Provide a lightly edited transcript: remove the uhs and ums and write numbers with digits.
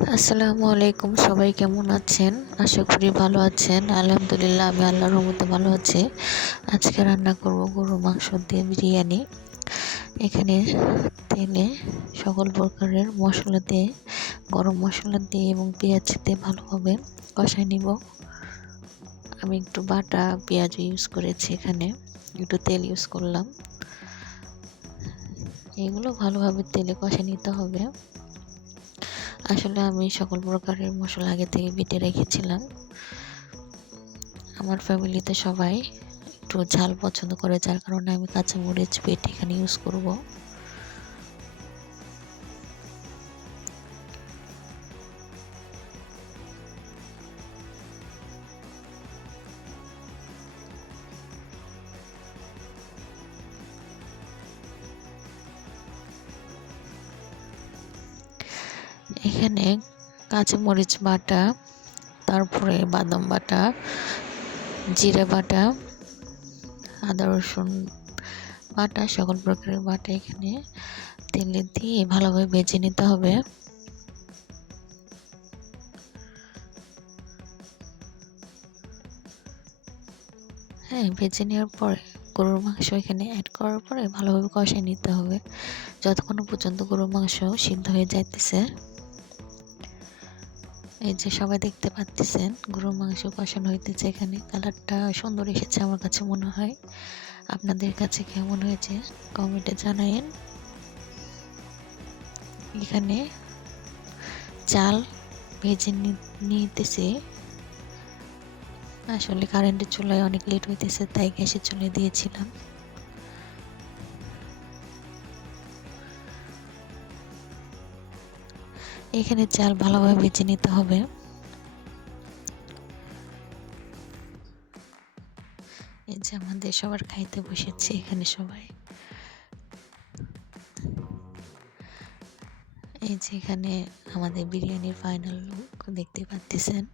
আসসালামু আলাইকুম, সবাই কেমন আছেন? আশা করি ভালো আছেন। আলহামদুলিল্লাহ, আমি আল্লাহর রহমতে ভালো আছি। আজকে রান্না করব গরুর মাংস দিয়ে বিরিয়ানি। এখানে তেলে সকল প্রকারের মশলা দিয়ে, গরম মশলা দিয়ে এবং পেঁয়াজ দিয়ে ভালোভাবে কষাই নিব। আমি একটু বাটা পেঁয়াজ ইউজ করেছি, এখানে একটু তেল ইউজ করলাম। এগুলো ভালোভাবে তেলে কষে নিতে হবে। আসলে আমি সকল প্রকারের মশলা আগে থেকে বেটে রেখেছিলাম। আমার ফ্যামিলিতে সবাই একটু ঝাল পছন্দ করে, যার কারণে আমি কাঁচামরিচ বেটে এখানে ইউজ করব। এখানে কাঁচামরিচ বাটা, তারপরে বাদাম বাটা, জিরে বাটা, আদা রসুন বাটা, সকল প্রকারের বাটা এখানে তেলে দিয়ে ভালোভাবে ভেজে নিতে হবে। ভেজে নেওয়ার পরে গরুর মাংস এখানে অ্যাড করার পরে ভালোভাবে কষিয়ে নিতে হবে, যতক্ষণ পর্যন্ত গরুর মাংস সিদ্ধ হয়ে যাইতেছে। এই যে সবাই দেখতে পাচ্ছেন গরুর মাংস কষানো হইতেছে। এখানে কালারটা সুন্দর এসেছে আমার কাছে মনে হয়। আপনাদের কাছে কেমন হয়েছে কমেন্টে জানায়েন। এখানে চাল ভেজে নিতেছে। আসলে কারেন্টের চুলায় অনেক লেট হইতেছে, তাই গ্যাসের চুলায় দিয়েছিলাম। এখানে চাল ভালোভাবে ভেজে নিতে হবে। এই যে আমাদের সবার খাইতে বসেছে এখানে সবাই। এই যে এখানে আমাদের বিরিয়ানির ফাইনাল লুক দেখতে পাচ্ছেন।